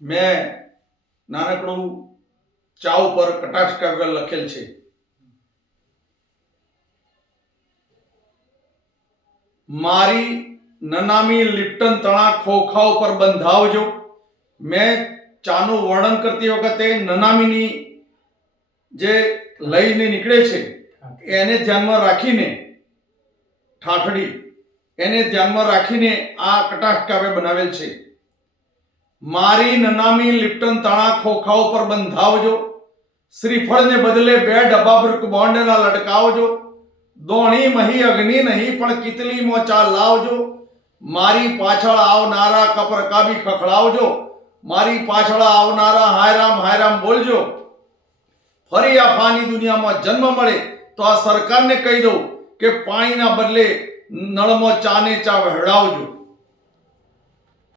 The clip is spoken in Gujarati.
મેં નાનકડું ચા ઉપર કટાક્ષ કાવ્ય લખેલ છે. મારી નનામી લિપ્ટન તણા ખોખા ઉપર બંધાવજો. મેં ચાનું વર્ણન કરતી વખતે નનામીની જે લઈને નીકળે છે એને ધ્યાનમાં રાખીને ઠાઠડી એને ધ્યાનમાં રાખીને આ કટાક્ષ કાવ્ય બનાવેલ છે. મારી નનામી લિપ્ટન તણા ખોખા ઉપર બંધાવજો. શ્રીફળને બદલે બે ડબ્બા બ્રુક બોન્ડના લટકાવજો. દોણી મહી અગ્નિ નહીં, પણ કિતલી મોચા લાવજો. મારી પાછળ આવનારા કપર કાબી ખખડાવજો. મારી પાછળ આવનારા હાયરામ હાયરામ બોલજો. ફરી આ ફાની દુનિયામાં જન્મ મળે તો આ સરકારને કહી દઉં કે પાણીના બદલે નળમાં ચાને ચા વહેડાવજો